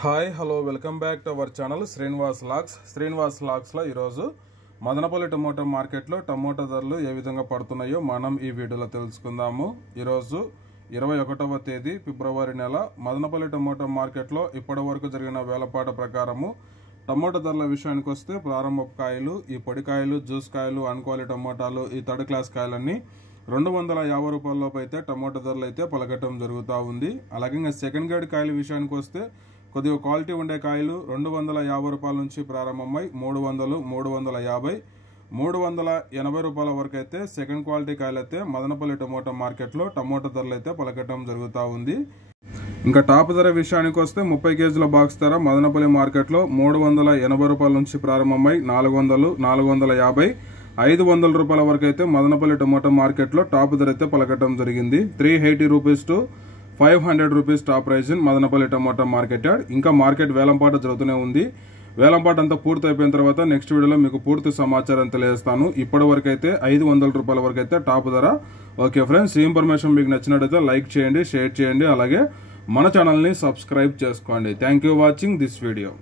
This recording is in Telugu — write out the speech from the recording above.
Hi hello welcome back to our channel Srinivas lakhs లో ఈరోజు మదనపల్లి టమోటా మార్కెట్లో టమోటా ధరలు ఏ విధంగా పడుతున్నాయో మనం ఈ వీడియోలో తెలుసుకుందాము. ఈరోజు 21వ తేదీ ఫిబ్రవరి నెల మదనపల్లి టమోటా మార్కెట్లో ఇప్పటి వరకు జరిగిన వేలపాట ప్రకారము టమోటా ధరల విషయానికి వస్తే ప్రారంభ కాయలు, ఈ పొడికాయలు, జ్యూస్ కాయలు, అన్క్వాలిటీ టమోటాలు, ఈ థర్డ్ క్లాస్ కాయలన్నీ 250 రూపాయలలోపు అయితే టమోటా ధరలు అయితే పలకటం జరుగుతూ ఉంది. అలాగే ఇంకా సెకండ్ గ్రేడ్ కాయల విషయానికి వస్తే కొద్దిగా క్వాలిటీ ఉండే కాయలు 250 రూపాయల నుంచి ప్రారంభమై 300, 350, 380 రూపాయల వరకు అయితే సెకండ్ క్వాలిటీ కాయలు అయితే మదనపల్లి టమోటా మార్కెట్లో టమోటా ధరలు అయితే పలకటం జరుగుతూ ఉంది. ఇంకా టాప్ ధర విషయానికి వస్తే 30 కేజీల బాక్స్ ధర మదనపల్లి మార్కెట్లో 380 రూపాయల నుంచి ప్రారంభమై 400, 450, 500 రూపాయల వరకు అయితే మదనపల్లి టమోటా మార్కెట్లో టాప్ ధర అయితే పలకటం జరిగింది. 380 rupees to 500 rupees top price in Madanapalle tomato market yard. ఇంకా మార్కెట్ వేలంపాట జరుగుతూనే ఉంది. వేలంపాట అంతా పూర్తి అయిపోయిన తర్వాత నెక్స్ట్ వీడియోలో మీకు పూర్తి సమాచారం తెలియజేస్తాను. ఇప్పటి వరకు అయితే 500 రూపాయల వరకు అయితే టాప్ ధర. ఓకే ఫ్రెండ్స్, ఈ ఇన్ఫర్మేషన్ మీకు నచ్చినట్టయితే లైక్ చేయండి, షేర్ చేయండి, అలాగే మన ఛానల్ని సబ్స్క్రైబ్ చేసుకోండి. Thank you watching this video.